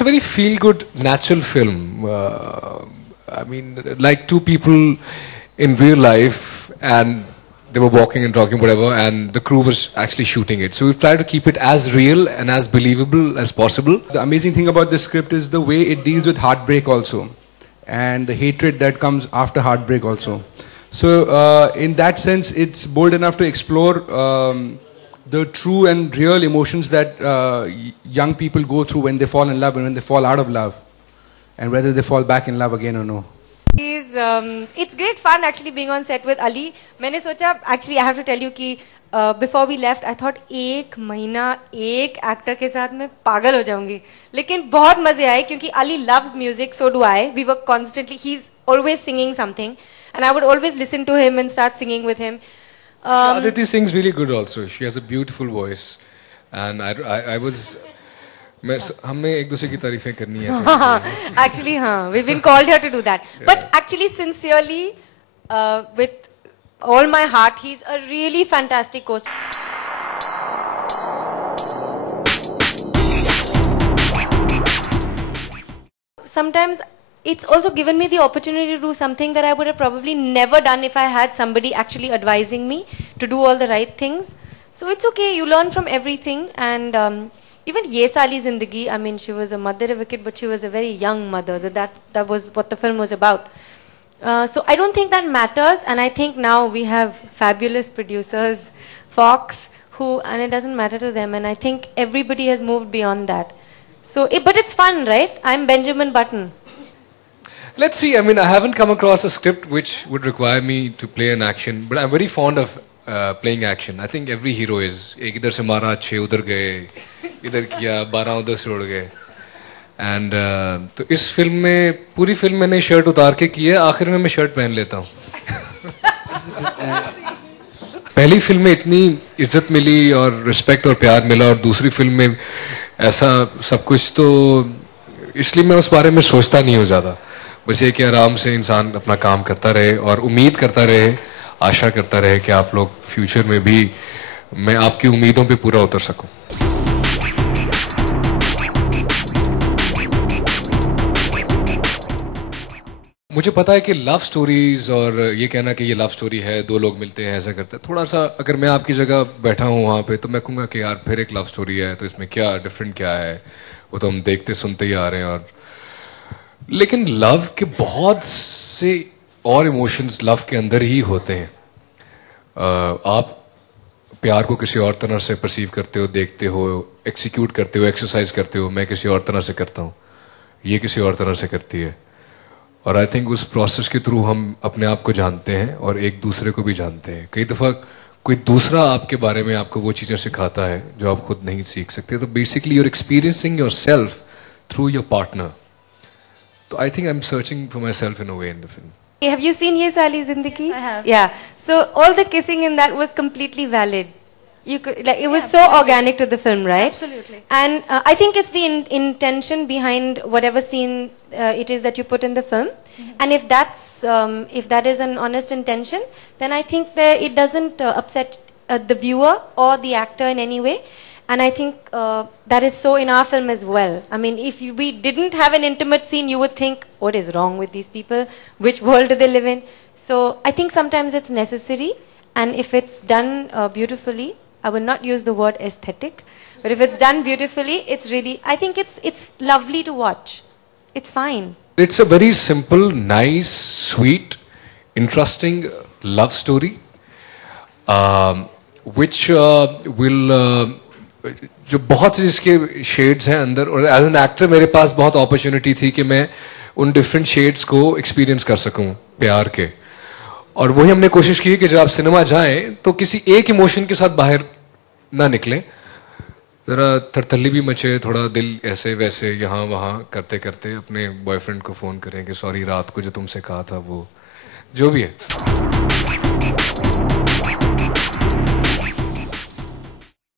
it's a very feel-good, natural film. I mean, like two people in real life, and they were walking and talking, whatever, and the crew was actually shooting it. So we've tried to keep it as real and as believable as possible. The amazing thing about this script is the way it deals with heartbreak also, and the hatred that comes after heartbreak also. So in that sense, it's bold enough to explore the true and real emotions that young people go through when they fall in love and when they fall out of love, and whether they fall back in love again or no. It's great fun actually being on set with Ali. मैंने सोचा, actually I have to tell you कि before we left I thought एक महीना एक actor के साथ मैं पागल हो जाऊंगी, लेकिन बहुत मजे आए क्योंकि Ali loves music, so do I. We were constantly, he's always singing something and I would always listen to him and start singing with him. Aditi sings really good also. She has a beautiful voice, and I was. हमने एक दूसरे की तारीफें करनी है. Actually, we've been called here to do that. Yeah. But actually, sincerely, with all my heart, he's a really fantastic host. Sometimes it's also given me the opportunity to do something that I would have probably never done if I had somebody actually advising me to do all the right things. So it's okay, you learn from everything, and even Ye Sali Zindagi, I mean, she was a mother of a kid, but she was a very young mother. That was what the film was about. So I don't think that matters, and I think now we have fabulous producers, Fox, and it doesn't matter to them, and I think everybody has moved beyond that. So, but it's fun, right? I'm Benjamin Button. Let's see. I mean, I haven't come across a script which would require me to play an action, but I'm very fond of playing action. I think every hero is. एक इधर से मारा, 6 उधर गए, इधर किया, 12 उधर से उड़ गए. And तो इस फिल्म में पूरी फिल्म मैंने शर्ट उतार के की है, आखिर में मैं शर्ट पहन लेता हूँ. पहली फिल्म में इतनी इज्जत मिली और रिस्पेक्ट और प्यार मिला, और दूसरी फिल्म में ऐसा सब कुछ, तो इसलिए मैं उस बारे में सोचता नहीं हूँ ज़्यादा. बस ये कि आराम से इंसान अपना काम करता रहे और उम्मीद करता रहे, आशा करता रहे कि आप लोग फ्यूचर में भी मैं आपकी उम्मीदों पे पूरा उतर सकूं. मुझे पता है कि लव स्टोरीज और ये कहना कि ये लव स्टोरी है, दो लोग मिलते हैं, ऐसा करते हैं, थोड़ा सा अगर मैं आपकी जगह बैठा हूँ वहाँ पे तो मैं कहूँगा कि यार फिर एक लव स्टोरी है, तो इसमें क्या डिफरेंट क्या है, वो तो हम देखते सुनते ही आ रहे हैं. और लेकिन लव के बहुत से और इमोशंस लव के अंदर ही होते हैं. आप प्यार को किसी और तरह से परसीव करते हो, देखते हो, एक्सिक्यूट करते हो, एक्सरसाइज करते हो. मैं किसी और तरह से करता हूँ, ये किसी और तरह से करती है. और आई थिंक उस प्रोसेस के थ्रू हम अपने आप को जानते हैं और एक दूसरे को भी जानते हैं. कई दफ़ा कोई दूसरा आपके बारे में आपको वो चीज़ें सिखाता है जो आप खुद नहीं सीख सकते. तो basically you're experiencing yourself through your partner. So I think I'm searching for myself in a way in the film. Have you seen Ye Sali Zindagi? I have. Yeah. So all the kissing in that was completely valid. You could, like, it was so organic to the film, right? Absolutely. And I think it's the intention behind whatever scene it is that you put in the film. And if that is an honest intention, then I think that it doesn't upset the viewer or the actor in any way. And I think that is so in our film as well. I mean, if we didn't have an intimate scene, you would think, what is wrong with these people? Which world do they live in? So I think sometimes it's necessary. And if it's done beautifully, I would not use the word aesthetic, but if it's done beautifully, it's really, I think it's lovely to watch. It's fine. It's a very simple, nice, sweet, interesting love story, which will... जो बहुत से इसके shades हैं अंदर, और as an actor मेरे पास बहुत opportunity थी कि मैं उन डिफरेंट शेड्स को एक्सपीरियंस कर सकूं प्यार के. और वही हमने कोशिश की कि जब आप सिनेमा जाएं तो किसी एक इमोशन के साथ बाहर ना निकलें, जरा थरथल्ली भी मचे, थोड़ा दिल ऐसे वैसे यहाँ वहाँ करते करते अपने बॉयफ्रेंड को फोन करें कि सॉरी रात को जो तुमसे कहा था वो जो भी है.